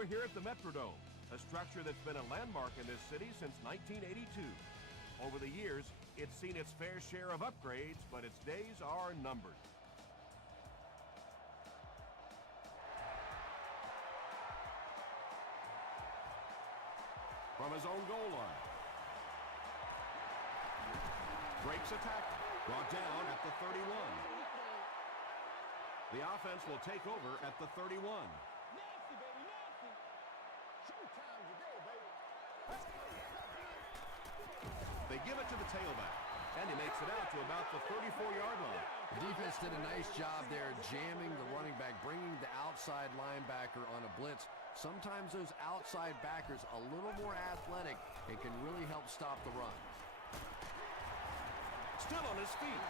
We're here at the Metrodome, a structure that's been a landmark in this city since 1982. Over the years, it's seen its fair share of upgrades, but its days are numbered. From his own goal line. Breaks a tackle. Brought down at the 31. The offense will take over at the 31. Nasty, baby, nasty. Showtime today, baby. They give it to the tailback, and he makes it out to about the 34-yard line. The defense did a nice job there jamming the running back, bringing the outside linebacker on a blitz. Sometimes those outside backers a little more athletic and can really help stop the run. Still on his feet.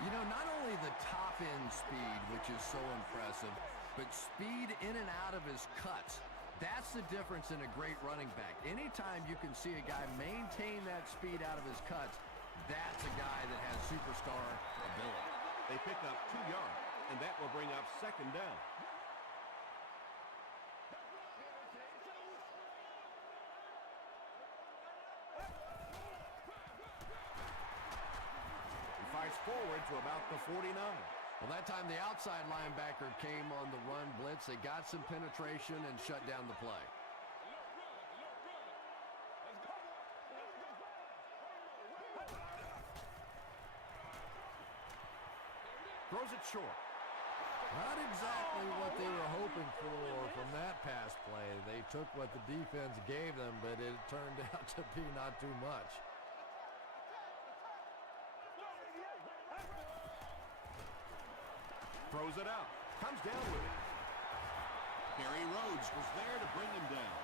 You know, not only the top-end speed, which is so impressive, but speed in and out of his cuts. That's the difference in a great running back. Anytime you can see a guy maintain that speed out of his cuts, that's a guy that has superstar ability. They pick up 2 yards, and that will bring up second down. Fights forward to about the 49. Well, that time the outside linebacker came on the run blitz. They got some penetration and shut down the play. Throws it short. Not exactly what they were hoping for from that pass play. They took what the defense gave them, but it turned out to be not too much. Throws it out. Comes down with it. Gary Rhodes was there to bring him down.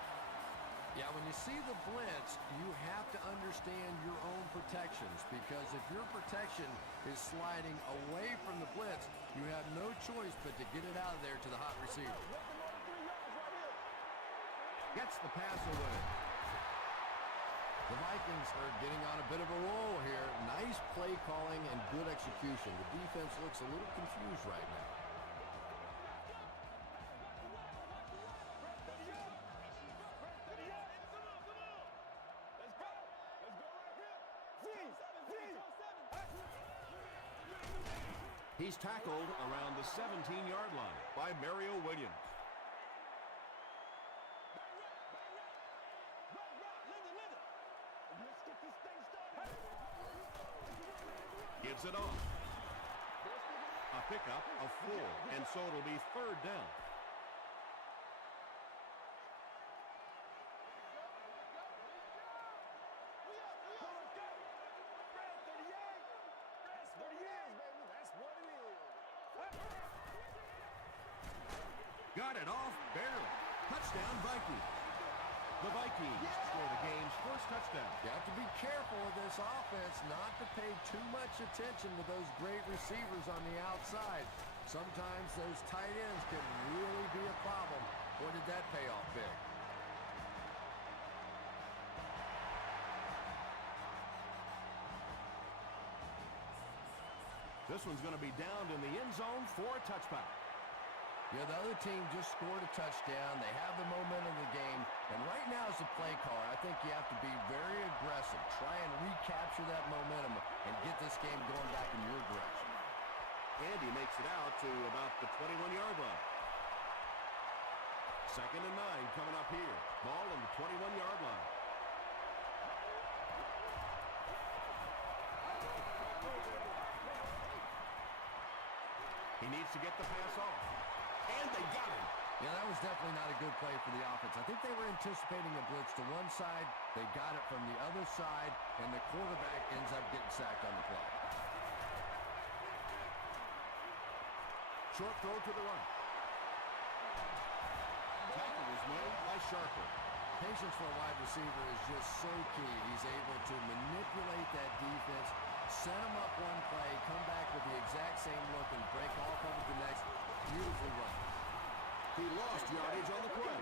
Yeah, when you see the blitz, you have to understand your own protections, because if your protection is sliding away from the blitz, you have no choice but to get it out of there to the hot receiver. Gets the pass away. The Vikings are getting on a bit of a roll here. Nice play calling and good execution. The defense looks a little confused right now. He's tackled around the 17-yard line by Mario Williams. Gives it off. A pickup of 4, and so it'll be third down. Got it off barely. Touchdown Vikings. The Vikings score the game's first touchdown. You have to be careful with this offense not to pay too much attention to those great receivers on the outside. Sometimes those tight ends can really be a problem. Or did that pay off big? This one's going to be downed in the end zone for a touchback. Yeah, the other team just scored a touchdown. They have the momentum of the game. And right now as a play caller, I think you have to be very aggressive. Try and recapture that momentum and get this game going back in your direction. And he makes it out to about the 21-yard line. Second and 9 coming up here. Ball on the 21-yard line. He needs to get the pass off. And they got him. Yeah, that was definitely not a good play for the offense. I think they were anticipating a blitz to one side. They got it from the other side, and the quarterback ends up getting sacked on the play. Short throw to the right. Tackle was made by Sharper. Patience for a wide receiver is just so key. He's able to manipulate that defense, set him up one play, come back with the exact same look, and break off of it the next. Beautiful run. He lost yardage on the play.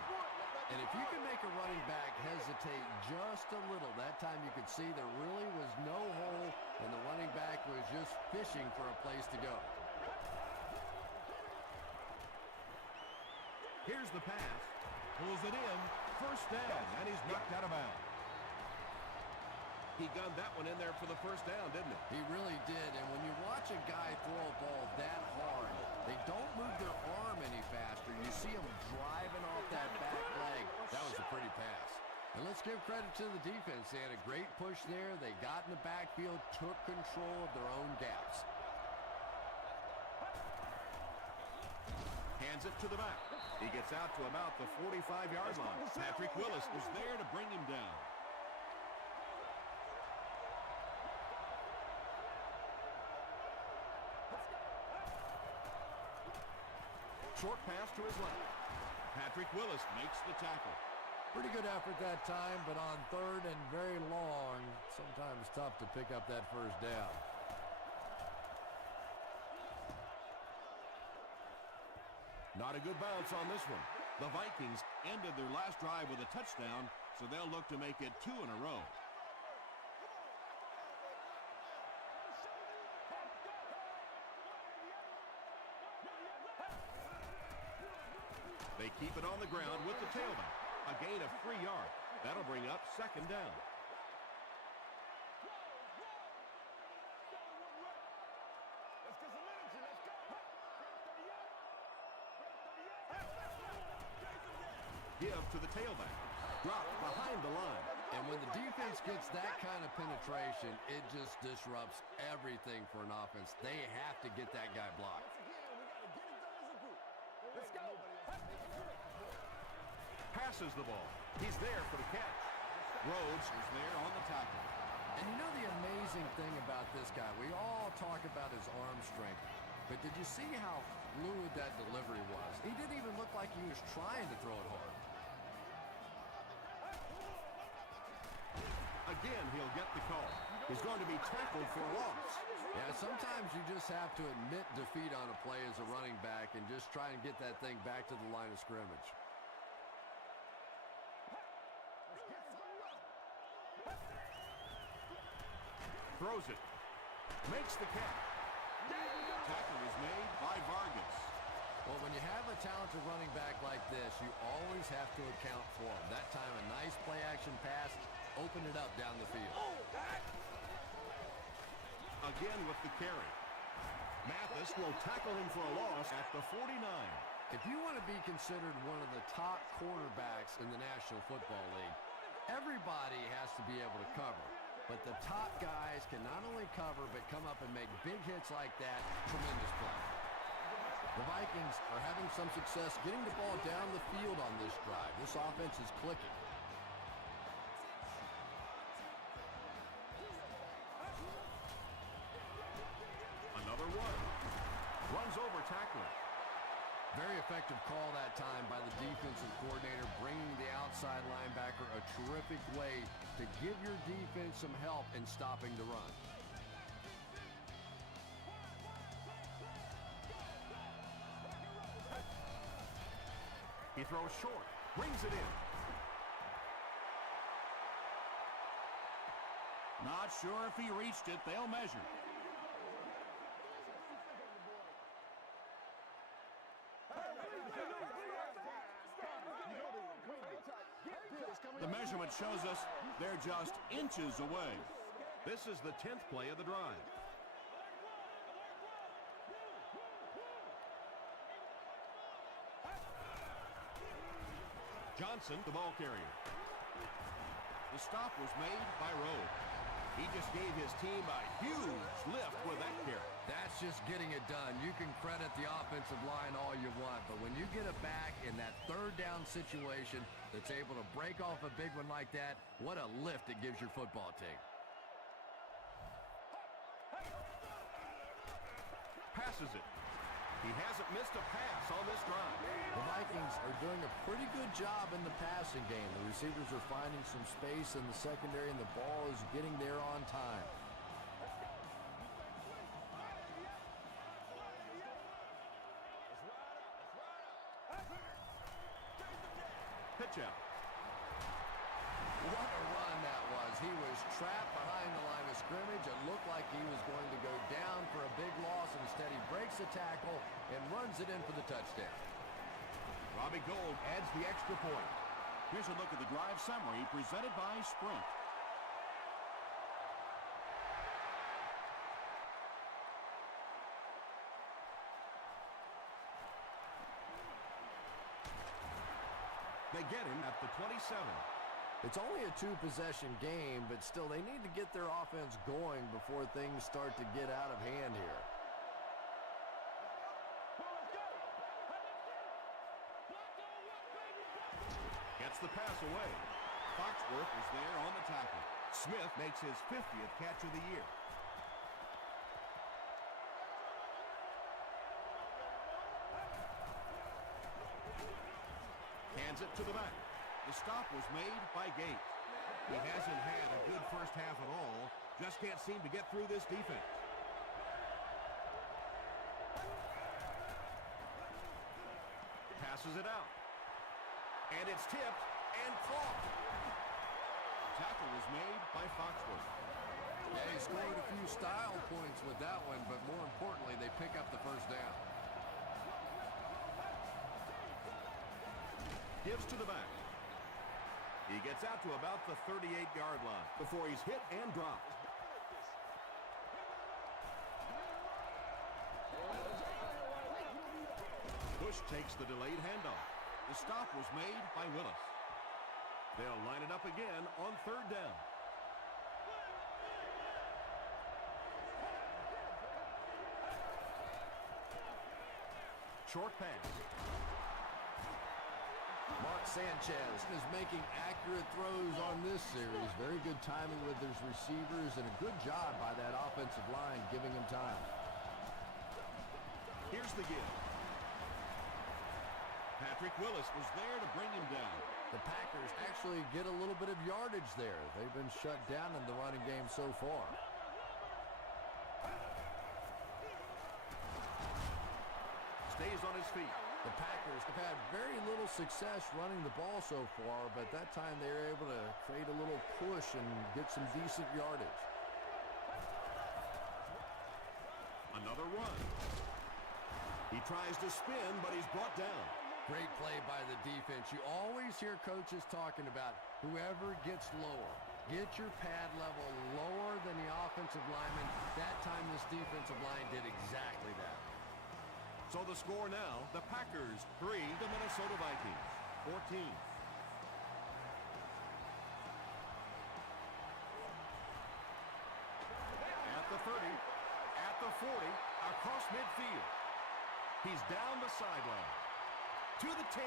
And if you can make a running back hesitate just a little, that time you could see there really was no hole, and the running back was just fishing for a place to go. Here's the pass. Pulls it in. First down, and he's knocked out of bounds. He gunned that one in there for the first down, didn't he? He really did, and when you watch a guy throw a ball that hard, they don't move their arm any faster. You see them driving off that back leg. That was a pretty pass. And let's give credit to the defense. They had a great push there. They got in the backfield, took control of their own gaps. Hands it to the back. He gets out to about the 45-yard line. Patrick Willis was there to bring him down. Short pass to his left. Patrick Willis makes the tackle. Pretty good effort that time, but on third and very long, sometimes tough to pick up that first down. Not a good bounce on this one. The Vikings ended their last drive with a touchdown, so they'll look to make it 2 in a row. They keep it on the ground with the tailback. A gain of 3 yards. That'll bring up second down. Give to the tailback. Drop behind the line. And when the defense gets that kind of penetration, it just disrupts everything for an offense. They have to get that guy blocked. Passes the ball. He's there for the catch. Rhodes is there on the tackle. And you know the amazing thing about this guy, we all talk about his arm strength, but did you see how fluid that delivery was? He didn't even look like he was trying to throw it hard. Again, he'll get the call. He's going to be tackled for a loss. Yeah, sometimes you just have to admit defeat on a play as a running back and just try and get that thing back to the line of scrimmage. Throws it. Makes the catch. Tackle is made by Vargas. Well, when you have a talented running back like this, you always have to account for him. That time, a nice play-action pass opened it up down the field. Again with the carry. Mathis will tackle him for a loss at the 49. If you want to be considered one of the top quarterbacks in the National Football League, everybody has to be able to cover. But the top guys can not only cover, but come up and make big hits like that. Tremendous play. The Vikings are having some success getting the ball down the field on this drive. This offense is clicking. Another one. Runs over tackler. Very effective call that time by the defensive coordinator, bringing the outside linebacker a terrific way to give your defense some help in stopping the run. He throws short, brings it in. Not sure if he reached it. They'll measure. The measurement shows us they're just inches away. This is the 10th play of the drive. Johnson, the ball carrier. The stop was made by Rhodes. He just gave his team a huge lift with that carry. That's just getting it done. You can credit the offensive line all you want, but when you get it back in that third down situation that's able to break off a big one like that, what a lift it gives your football team. Passes it. He hasn't missed a pass on this drive. The Vikings are doing a pretty good job in the passing game. The receivers are finding some space in the secondary, and the ball is getting there on time. Pitch out. What a run that was. He was trapped behind the line of scrimmage. It looked like he was going to go down for a big loss. Instead, he breaks the tackle and runs it in for the touchdown. Robbie Gould adds the extra point. Here's a look at the drive summary presented by Sprint. They get him at the 27. It's only a two-possession game, but still they need to get their offense going before things start to get out of hand here. Gets the pass away. Foxworth is there on the tackle. Smith makes his 50th catch of the year. Hands it to the back. The stop was made by Gates. He hasn't had a good first half at all. Just can't seem to get through this defense. Passes it out. And it's tipped and caught. Tackle was made by Foxworth. Yeah, he scored a few style points with that one, but more importantly, they pick up the first down. Gives to the back. He gets out to about the 38-yard line before he's hit and dropped. Bush takes the delayed handoff. The stop was made by Willis. They'll line it up again on third down. Short pass. Mark Sanchez is making accurate throws on this series. Very good timing with his receivers and a good job by that offensive line giving him time. Here's the give. Patrick Willis was there to bring him down. The Packers actually get a little bit of yardage there. They've been shut down in the running game so far. Stays on his feet. The Packers have had very little success running the ball so far, but that time they were able to create a little push and get some decent yardage. Another run. He tries to spin, but he's brought down. Great play by the defense. You always hear coaches talking about whoever gets lower. Get your pad level lower than the offensive lineman. That time this defensive line did exactly that. So the score now, the Packers 3, the Minnesota Vikings 14. At the 30, at the 40, across midfield. He's down the sideline. To the 10.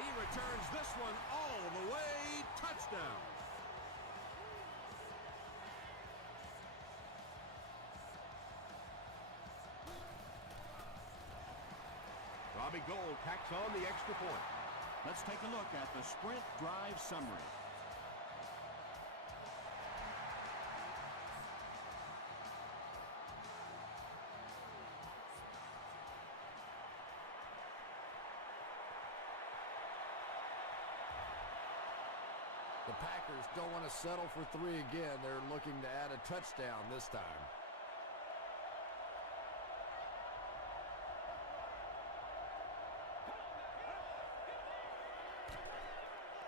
He returns this one all the way. Touchdown. Robbie Gould tacks on the extra point. Let's take a look at the Sprint drive summary. The Packers don't want to settle for 3 again. They're looking to add a touchdown this time.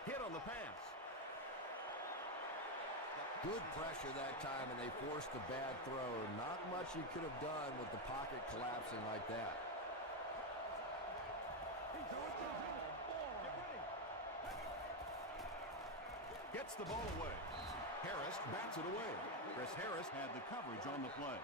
Hit on the pass. Good pressure that time, and they forced a bad throw. Not much you could have done with the pocket collapsing like that. Gets the ball away. Harris bats it away. Chris Harris had the coverage on the play.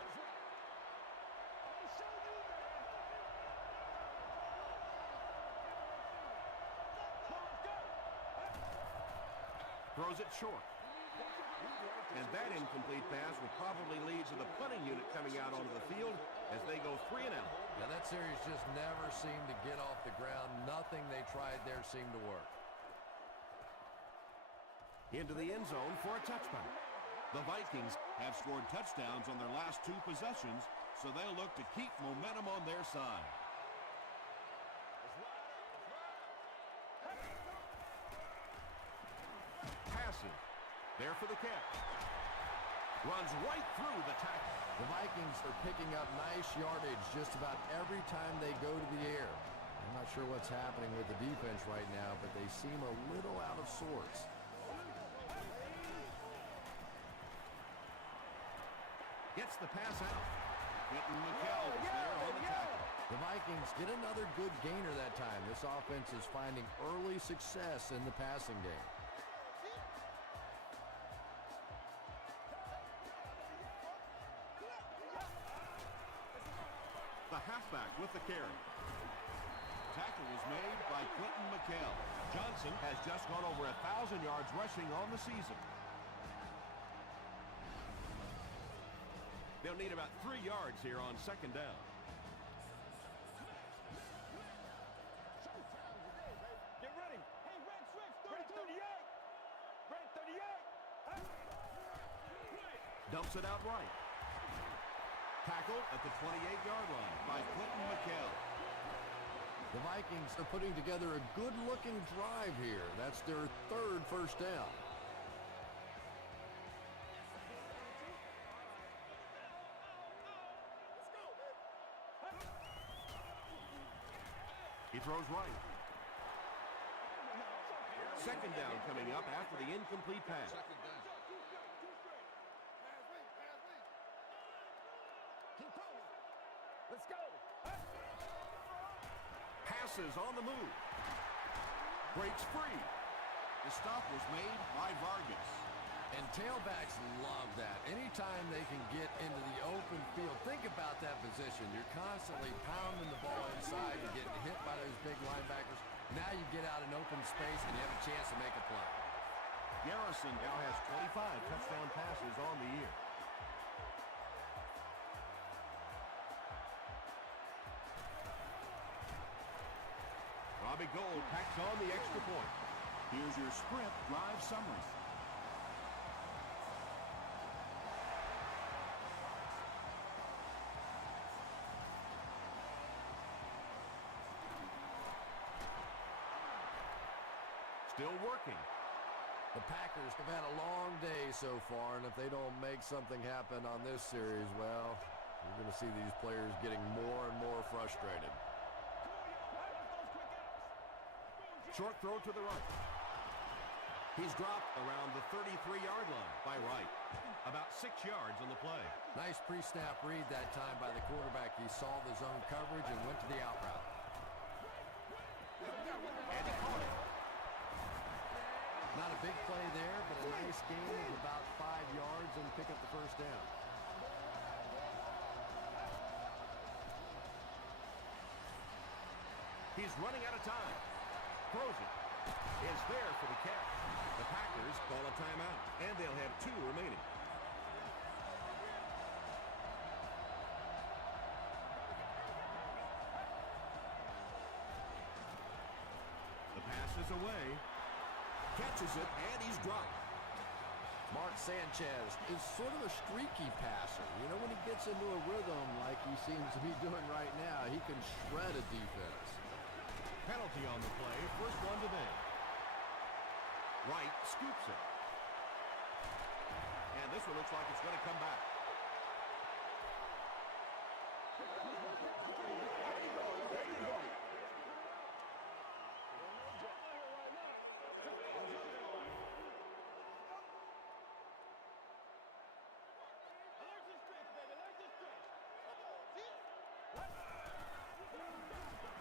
Throws it short. And that incomplete pass will probably lead to the punting unit coming out onto the field as they go 3 and out. Now that series just never seemed to get off the ground. Nothing they tried there seemed to work. Into the end zone for a touchback. The Vikings have scored touchdowns on their last 2 possessions, so they'll look to keep momentum on their side. Passive. There for the catch. Runs right through the tackle. The Vikings are picking up nice yardage just about every time they go to the air. And I'm not sure what's happening with the defense right now, but they seem a little out of sorts. Gets the pass out. Quentin McKell was there on the tackle. The Vikings get another good gainer that time. This offense is finding early success in the passing game. The halfback with the carry. Tackle was made by Quentin McKell. Johnson has just gone over 1,000 yards rushing on the season. They'll need about 3 yards here on second down. Get ready. Hey, Red Swift, 38. Red 38. Dumps it out right. Tackled at the 28-yard line by Quentin McKell. The Vikings are putting together a good-looking drive here. That's their third first down. He throws right. Second down coming up after the incomplete pass. Keep going. Let's go. Passes on the move. Breaks free. The stop was made by Vargas. And tailbacks love that. Anytime they can get into the open field, think about that position. You're constantly pounding the ball inside and getting hit by those big linebackers. Now you get out in open space and you have a chance to make a play. Garrison now has 25 touchdown passes on the year. Robbie Gould packs on the extra point. Here's your sprint drive summary. Still working. The Packers have had a long day so far, and if they don't make something happen on this series, well, you're going to see these players getting more and more frustrated. Short throw to the right. He's dropped around the 33-yard line by Wright. About 6 yards on the play. Nice pre-snap read that time by the quarterback. He saw the zone coverage and went to the out route. And he caught it. Not a big play there, but a nice gain of about 5 yards and pick up the first down. He's running out of time. Throws it. Is there for the catch. The Packers call a timeout, and they'll have 2 remaining. The pass is away. Catches it, and he's dropped. Mark Sanchez is sort of a streaky passer. You know, when he gets into a rhythm like he seems to be doing right now, he can shred a defense. Penalty on the play. First one today. Wright scoops it. And this one looks like it's going to come back.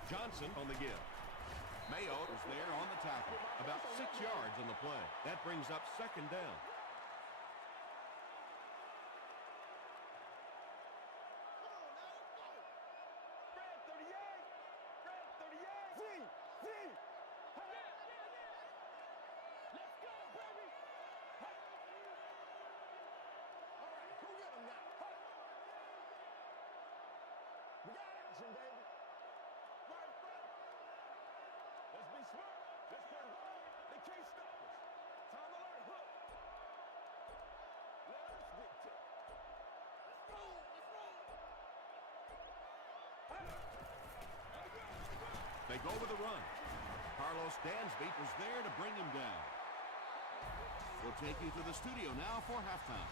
Johnson on the give. Mayo is there on the tackle. About 6 yards on the play. That brings up second down. We got action, baby. Right. Let's be smart. Let's play. They can't stop us. Time to learn. Hook. Let us dictate. Let's roll. They go with a run. Carlos Dansby was there to bring him down. We'll take you to the studio now for halftime.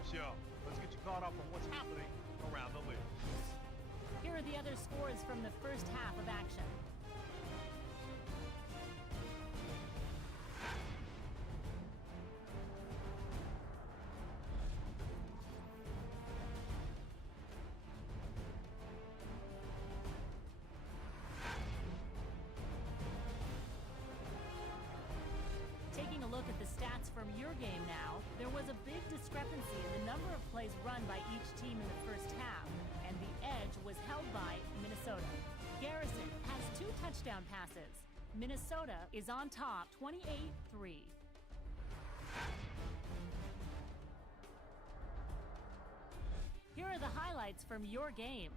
halftime show. Let's get you caught up on what's happening around the league. Here are the other scores from the first half of action. Taking a look at the stats from your game now, there was a big discrepancy in the number of plays run by each team in the first half, and the edge was held by Minnesota. Garrison has 2 touchdown passes. Minnesota is on top 28-3. Here are the highlights from your game.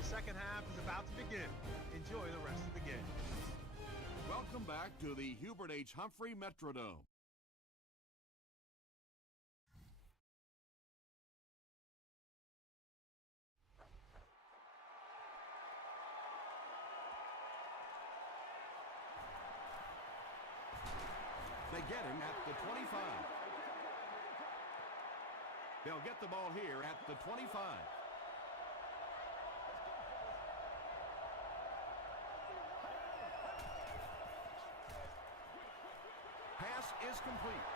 The second half is about to begin. Enjoy the rest of the game. Welcome back to the Hubert H. Humphrey Metrodome. They get him at the 25. They'll get the ball here at the 25. Pass is complete.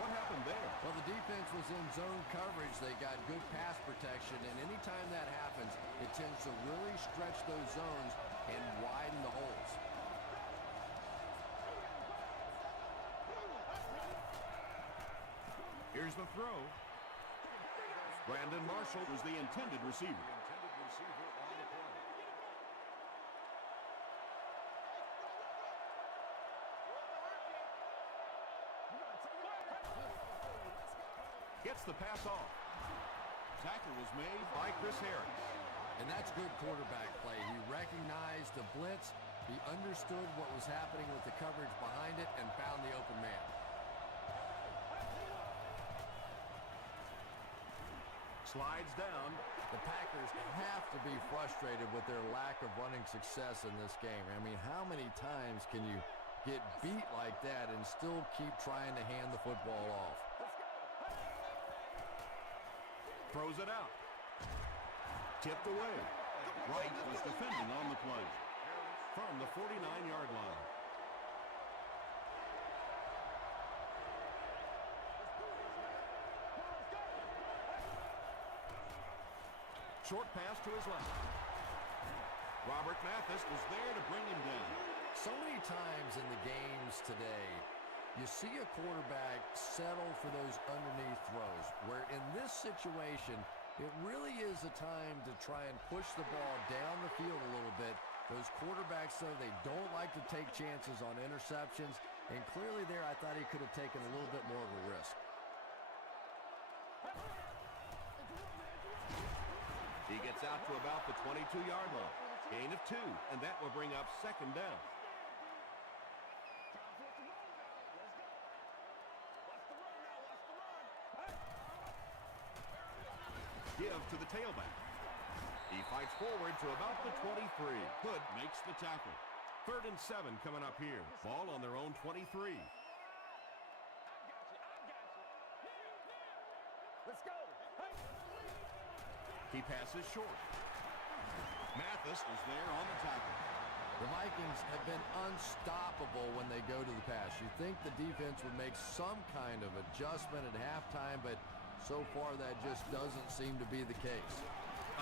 What happened there? Well, the defense was in zone coverage. They got good pass protection, and anytime that happens, it tends to really stretch those zones and widen the holes. Here's the throw. Brandon Marshall was the intended receiver. Gets the pass off. Tackle was made by Chris Harris. And that's good quarterback play. He recognized the blitz, he understood what was happening with the coverage behind it, and found the open man. Slides down. The Packers have to be frustrated with their lack of running success in this game. I mean, how many times can you get beat like that and still keep trying to hand the football off? Throws it out. Tipped away. Wright was defending on the play. From the 49-yard line. Short pass to his left. Robert Mathis was there to bring him down. So many times in the games today, you see a quarterback settle for those underneath throws, where in this situation, it really is a time to try and push the ball down the field a little bit. Those quarterbacks, though, they don't like to take chances on interceptions, and clearly there I thought he could have taken a little bit more of a risk. He gets out to about the 22-yard line. Gain of 2, and that will bring up second down. Give to the tailback. He fights forward to about the 23. Hood makes the tackle. 3rd and 7 coming up here. Ball on their own 23. Let's go. He passes short. Mathis is there on the tackle. The Vikings have been unstoppable when they go to the pass. You think the defense would make some kind of adjustment at halftime, but so far that just doesn't seem to be the case.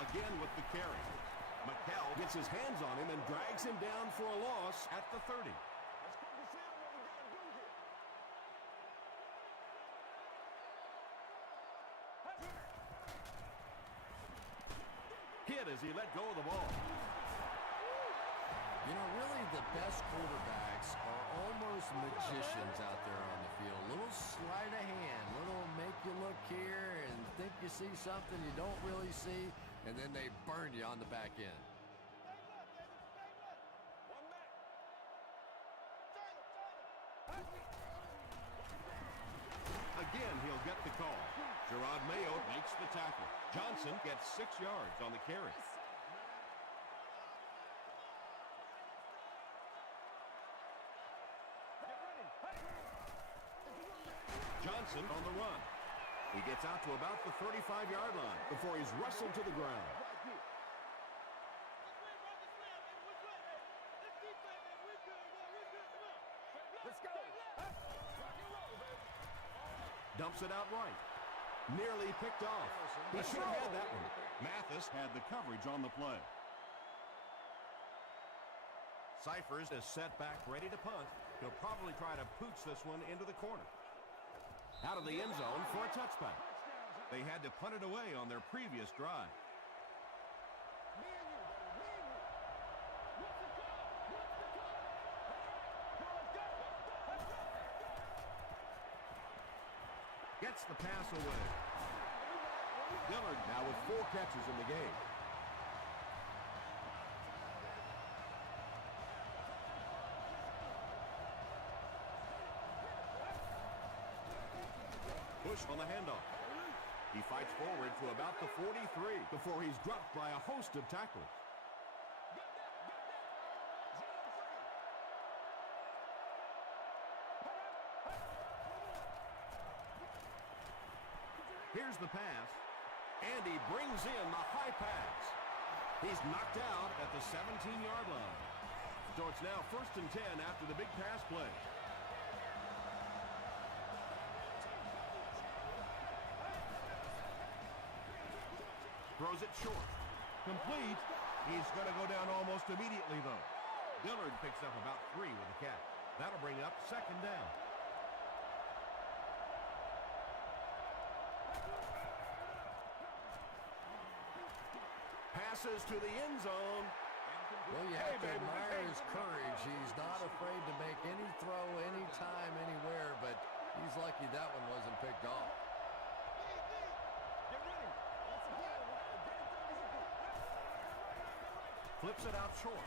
Again with the carry. McCall gets his hands on him and drags him down for a loss at the 30. Hit as he let go of the ball. You know, really the best quarterbacks are almost magicians out there on the field. Little sleight of hand, little make you look here and think you see something you don't really see, and then they burn you on the back end. Again, he'll get the call. Gerard Mayo makes the tackle. Johnson gets 6 yards on the carry. Johnson on the run. He gets out to about the 35-yard line before he's wrestled to the ground. Dumps it out right. Nearly picked off. He should have had that one. Mathis had the coverage on the play. Cyphers is set back, ready to punt. He'll probably try to pooch this one into the corner. Out of the end zone for a touchback. They had to punt it away on their previous drive. Gets the pass away. Dillard now with 4 catches in the game. Push on the handoff. He fights forward to about the 43 before he's dropped by a host of tacklers. Here's the pass, and he brings in the high pass. He's knocked out at the 17-yard line. So it's now 1st and 10 after the big pass play. Throws it short. Complete. He's going to go down almost immediately, though. Dillard picks up about 3 with the catch. That'll bring up 2nd down. Passes to the end zone. Well, you have to admire his courage. He's not afraid to make any throw, anytime, anywhere, but he's lucky that one wasn't picked off. Flips it out short.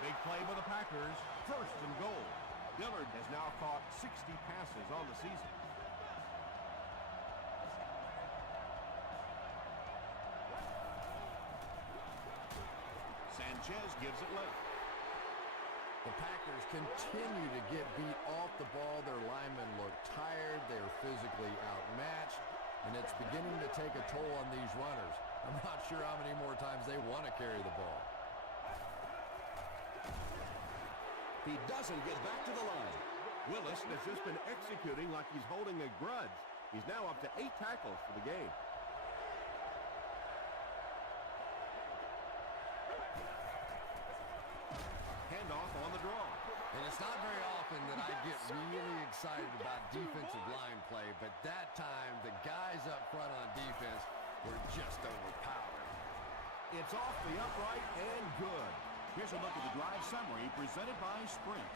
Big play by the Packers. 1st and goal. Dillard has now caught 60 passes on the season. Sanchez gives it late. The Packers continue to get beat off the ball. Their linemen look tired. They're physically outmatched, and it's beginning to take a toll on these runners. I'm not sure how many more times they want to carry the ball. He doesn't get back to the line. Willis has just been executing like he's holding a grudge. He's now up to 8 tackles for the game. Handoff on the draw. And it's not very often that I get really excited about defensive line play, but that time the guys up front on defense were just overpowered. It's off the upright and good. Here's a look at the drive summary presented by Sprint.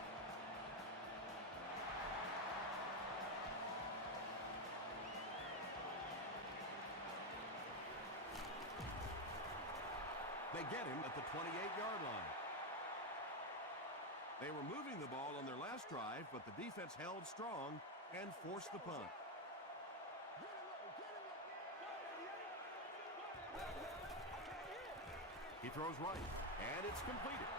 They get him at the 28-yard line. They were moving the ball on their last drive, but the defense held strong and forced the punt. He throws right, and it's completed.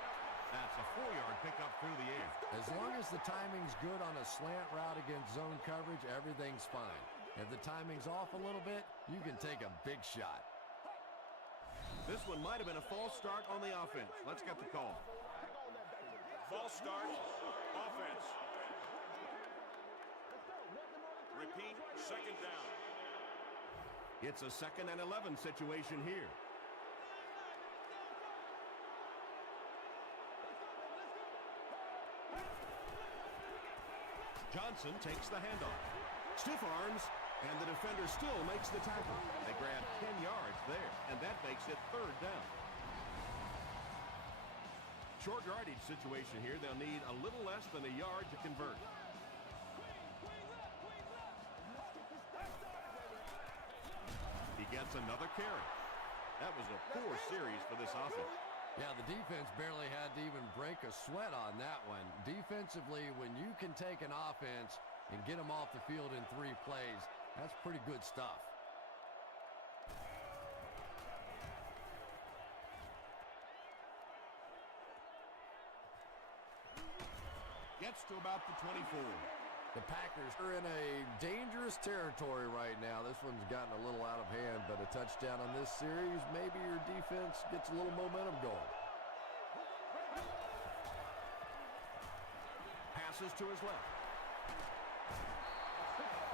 That's a 4-yard pickup through the air. As long as the timing's good on a slant route against zone coverage, everything's fine. If the timing's off a little bit, you can take a big shot. This one might have been a false start on the offense. Let's get the call. False start, offense. Repeat, 2nd down. It's a 2nd and 11 situation here. Johnson takes the handoff. Stiff arms, and the defender still makes the tackle. They grab 10 yards there, and that makes it 3rd down. Short yardage situation here. They'll need a little less than a yard to convert. He gets another carry. That was a poor series for this offense. Yeah, the defense barely had to even break a sweat on that one. Defensively, when you can take an offense and get them off the field in 3 plays, that's pretty good stuff. Gets to about the 24. The Packers are in a dangerous territory right now. This one's gotten a little out of hand, but a touchdown on this series, maybe your defense gets a little momentum going. Passes to his left.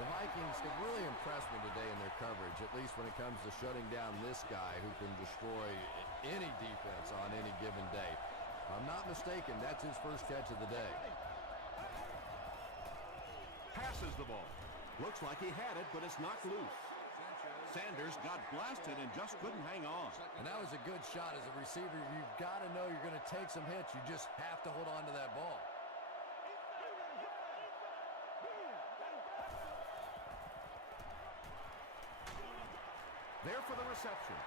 The Vikings have really impressed me today in their coverage, at least when it comes to shutting down this guy who can destroy any defense on any given day. If I'm not mistaken, that's his first catch of the day. Passes the ball. Looks like he had it, but it's knocked loose. Sanders got blasted and just couldn't hang on. And that was a good shot. As a receiver, you've got to know you're going to take some hits. You just have to hold on to that ball. There for the reception.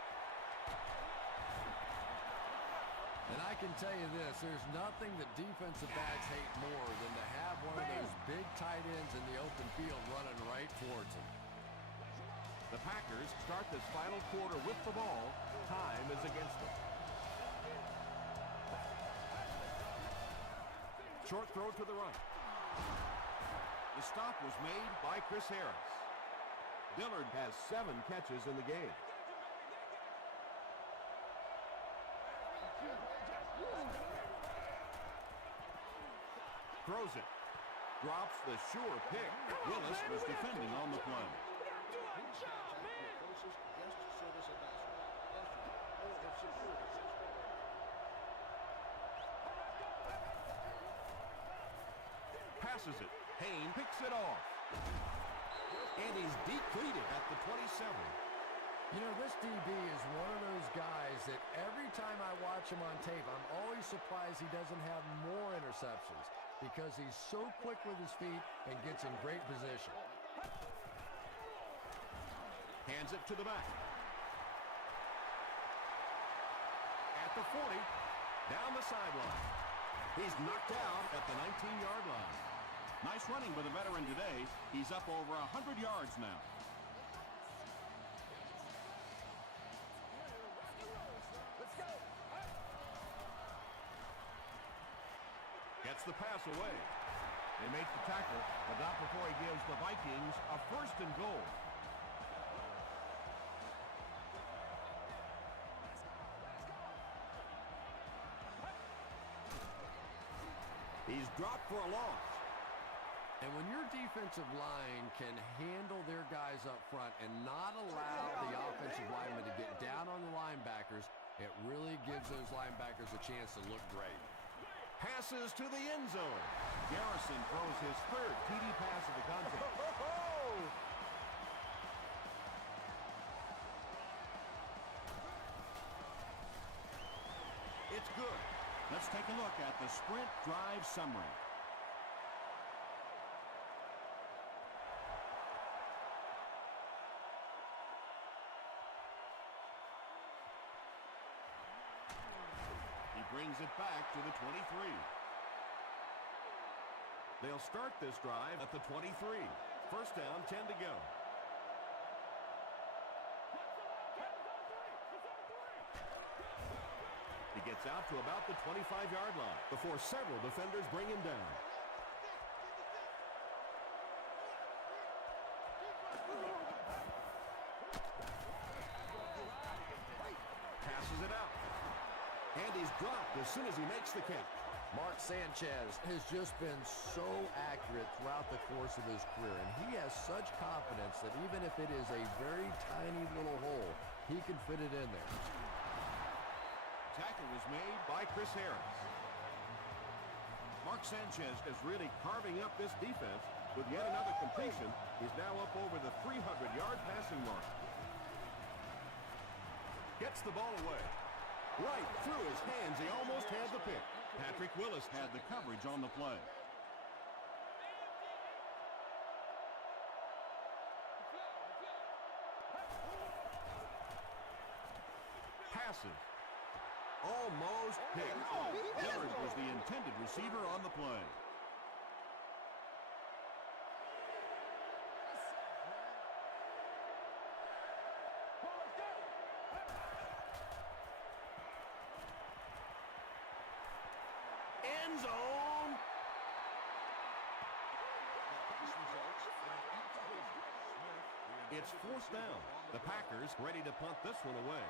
And I can tell you this, there's nothing that defensive backs hate more than to have one of those big tight ends in the open field running right towards them. The Packers start this final quarter with the ball. Time is against them. Short throw to the right. The stop was made by Chris Harris. Dillard has 7 catches in the game. Throws it. Drops the sure pick. Willis was defending on the play. Passes it. Hayne picks it off. And he's depleted at the 27. You know, this DB is one of those guys that every time I watch him on tape, I'm always surprised he doesn't have more interceptions because he's so quick with his feet and gets in great position. Hands it to the back. At the 40, down the sideline. He's knocked out at the 19-yard line. Nice running by the veteran today. He's up over 100 yards now. Gets the pass away. They make the tackle, but not before he gives the Vikings a 1st and goal. He's dropped for a loss. And when your defensive line can handle their guys up front and not allow the offensive linemen to get down on the linebackers, it really gives those linebackers a chance to look great. Passes to the end zone. Garrison throws his 3rd TD pass of the contest. It's good. Let's take a look at the sprint drive summary. He brings it back to the 23. They'll start this drive at the 23. 1st down, 10 to go. He gets out to about the 25-yard line before several defenders bring him down. Passes it out. And he's dropped as soon as he makes the catch. Mark Sanchez has just been so accurate throughout the course of his career, and he has such confidence that even if it is a very tiny little hole, he can fit it in there. Tackle was made by Chris Harris. Mark Sanchez is really carving up this defense with yet another completion. He's now up over the 300-yard passing mark. Gets the ball away. Right through his hands. He almost had the pick. Patrick Willis had the coverage on the play. Passes. Almost picked. Dillard was the intended receiver on the play. End zone. It's fourth down. The Packers ready to punt this one away.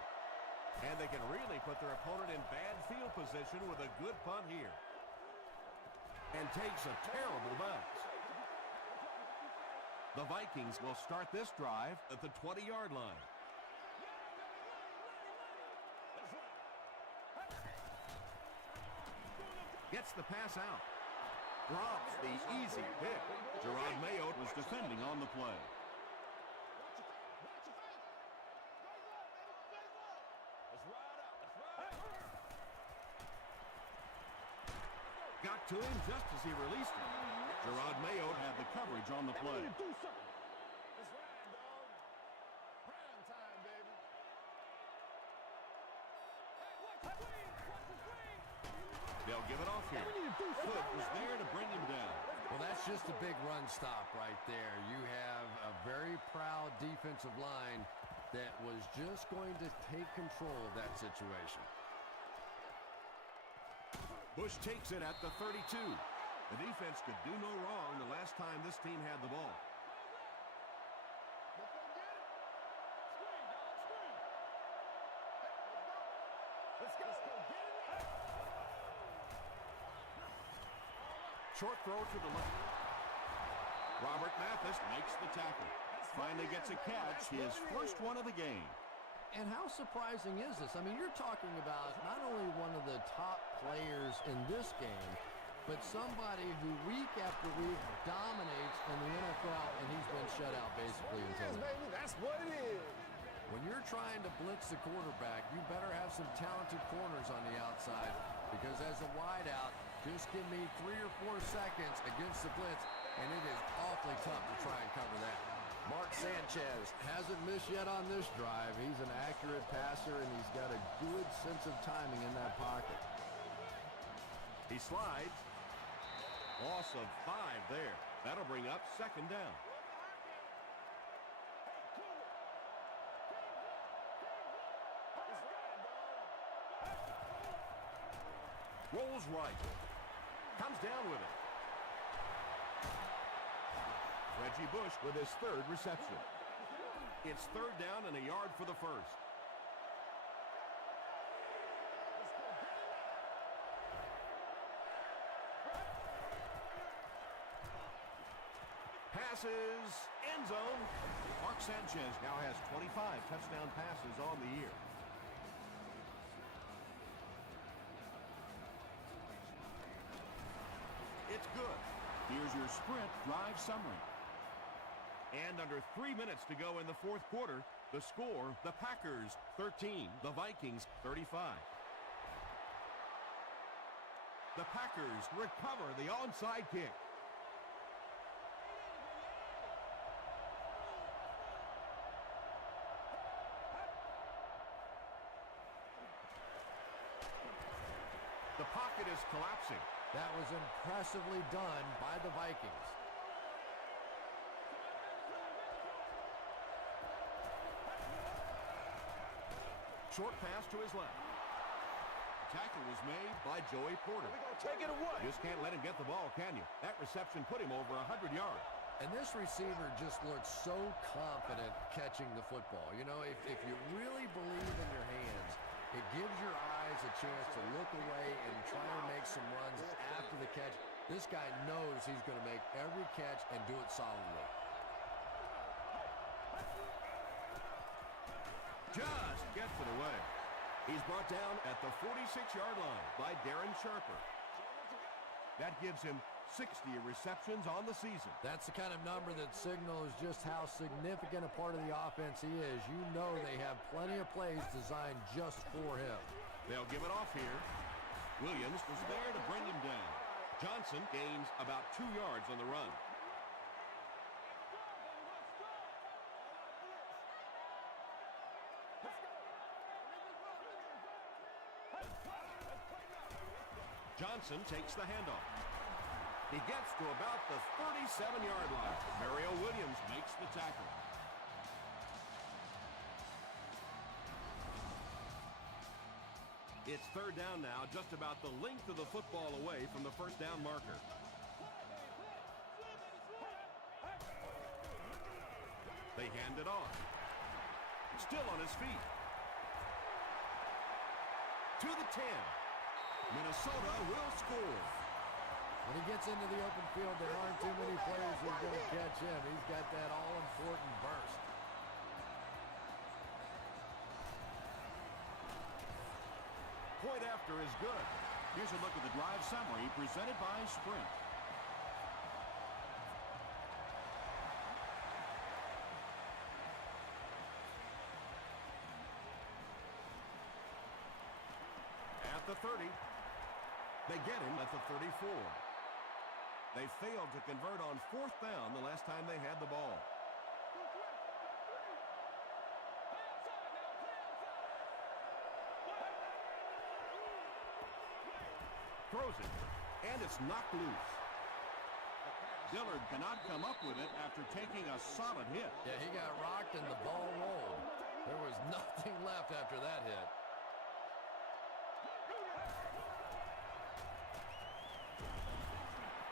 And they can really put their opponent in bad field position with a good punt here. And takes a terrible bounce. The Vikings will start this drive at the 20-yard line. Gets the pass out. Drops the easy pick. Gerard Mayo was defending on the play. Got to him just as he released it. Gerard Mayo had the coverage on the play. They'll give it off here. Foot was there to bring him down. Well, that's just a big run stop right there. You have a very proud defensive line that was just going to take control of that situation. Bush takes it at the 32. The defense could do no wrong the last time this team had the ball. Short throw to the left. Robert Mathis makes the tackle. Finally gets a catch, his first one of the game. And how surprising is this? I mean, you're talking about not only one of the top players in this game, but somebody who week after week dominates in the NFL, and he's been shut out basically until then. That's what it is. When you're trying to blitz the quarterback, you better have some talented corners on the outside, because as a wideout, just give me 3 or 4 seconds against the blitz, and it is awfully tough to try and cover that. Mark Sanchez hasn't missed yet on this drive. He's an accurate passer, and he's got a good sense of timing in that pocket. He slides. Loss of 5 there. That'll bring up second down. Rolls right. Comes down with it. Reggie Bush with his 3rd reception. It's 3rd down and a yard for the first. Passes, end zone. Mark Sanchez now has 25 touchdown passes on the year. It's good. Here's your sprint drive summary. And under 3 minutes to go in the fourth quarter, the score, the Packers 13, the Vikings 35. The Packers recover the onside kick. The pocket is collapsing. That was impressively done by the Vikings. Short pass to his left. Tackle was made by Joey Porter. We gonna take it or what? Just can't let him get the ball, can you? That reception put him over 100 yards. And this receiver just looks so confident catching the football. You know, if you really believe in your hands, it gives your eyes a chance to look away and try and make some runs after the catch. This guy knows he's going to make every catch and do it solidly. Just gets it away. He's brought down at the 46-yard line by Darren Sharper. That gives him 60 receptions on the season. That's the kind of number that signals just how significant a part of the offense he is. You know they have plenty of plays designed just for him. They'll give it off here. Williams was there to bring him down. Johnson gains about 2 yards on the run. Johnson takes the handoff. He gets to about the 37-yard line. Mario Williams makes the tackle. It's third down now, just about the length of the football away from the first down marker. They hand it off. Still on his feet. To the 10. Minnesota will score. When he gets into the open field, there aren't too many players who are going to catch him. He's got that all-important burst. Point after is good. Here's a look at the drive summary presented by Sprint. At the 30. They get him at the 34. They failed to convert on fourth down the last time they had the ball. Throws it, and it's knocked loose. Dillard cannot come up with it after taking a solid hit. Yeah, he got rocked and the ball rolled. There was nothing left after that hit.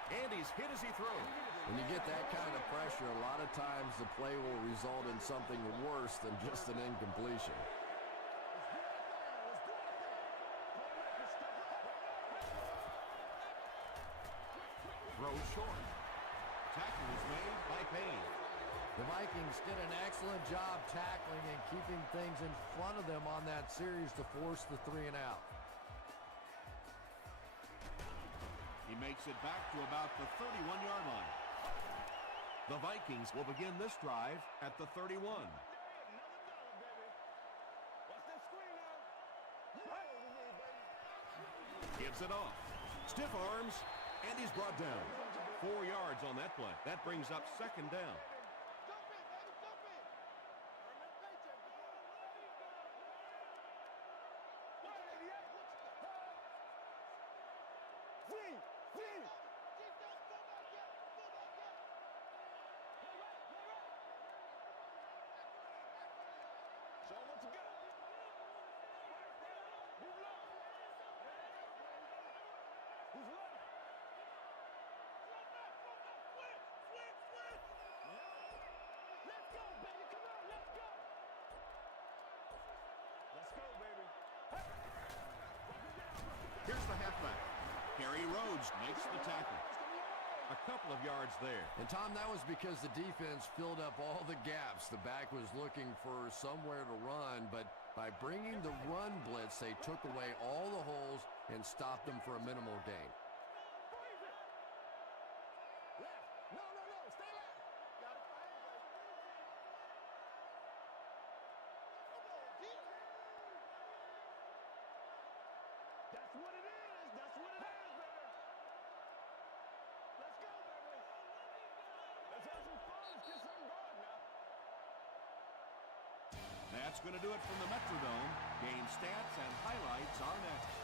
And he's hit as he throws. When you get that kind of pressure, a lot of times the play will result in something worse than just an incompletion. Throws short. Tackle is made by Payne. The Vikings did an excellent job tackling and keeping things in front of them on that series to force the 3 and out. He makes it back to about the 31-yard line. The Vikings will begin this drive at the 31. Gives it off. Stiff arms, and he's brought down. 4 yards on that play. That brings up second down. Here's the halfback. Harry Rhodes makes the tackle. A couple of yards there. And, Tom, that was because the defense filled up all the gaps. The back was looking for somewhere to run, but by bringing the run blitz, they took away all the holes and stopped them for a minimal gain. That's what it is. That's what it is, baby. Let's go, baby. Let's have some fun. Let's get something going now. That's going to do it from the Metrodome. Game stats and highlights are next.